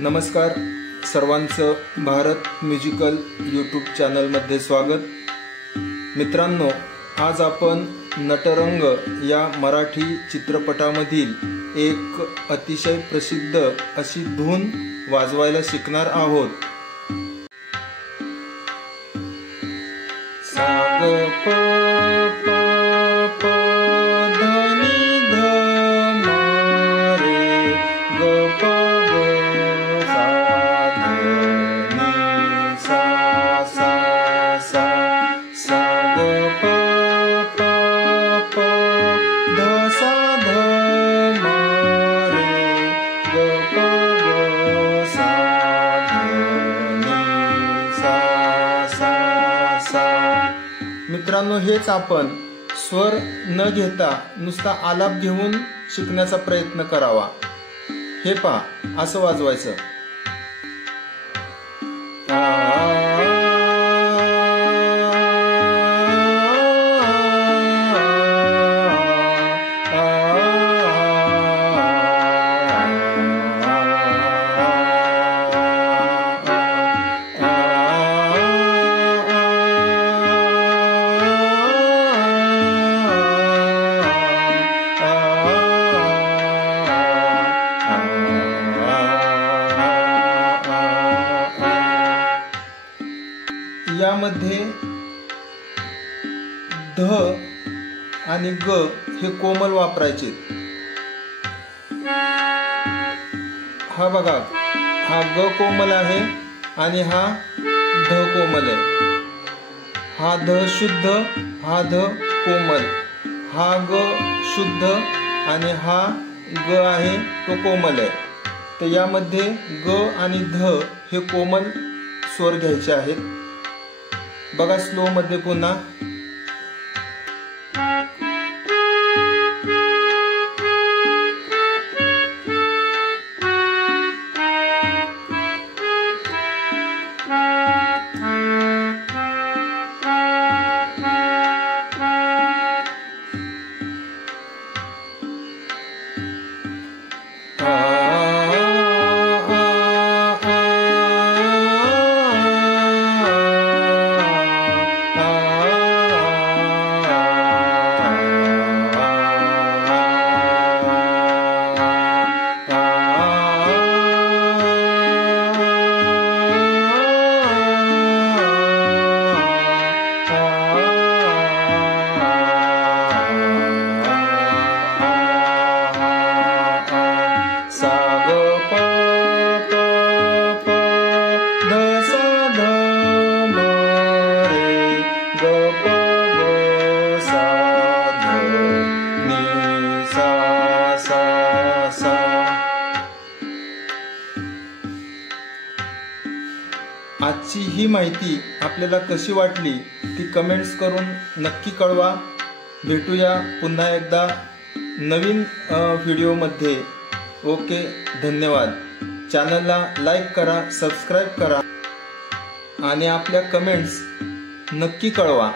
नमस्कार, सर्वांचं Bharat musical YouTube चॅनलमध्ये स्वागत। मित्रांनो, आज आपण नटरंग या मराठी चित्रपटामधील एक अतिशय प्रसिद्ध अशी धून वाजवायला शिकणार आहोत। सा ग प प प ध नि ध म रे ग प ग सा ध नि सा सा सा सा ग प प प ध सा ध म रे ग प ग सा ध नि सा सा सा। मित्रांनो, हेच आपण स्वर न घेता नुसता आलाप घेऊन शिकण्याचा प्रयत्न करावा। हे पहा, असं वाजवायचं। यामध्ये ध आणि ग हे कोमल वापरायचे। हा बघा, हा ग कोमल आहे आणि हा ध कोमल आहे। हा ध शुद्ध, हा ध कोमल, हा ग शुद्ध आणि हा ग आहे तो कोमल आहे। तर यामध्ये ग आणि ध हे कोमल स्वर घ्यायचे आहेत। बघा स्लो मध्ये पुन्हा। आजची ही माहिती आपल्याला कशी वाटली ती कमेंट्स करून नक्की कळवा। भेटूया पुन्हा एकदा नवीन व्हिडिओमध्ये। ओके, धन्यवाद। चॅनलला लाईक करा, सबस्क्राईब करा आणि आपल्या कमेंट्स नक्की कळवा।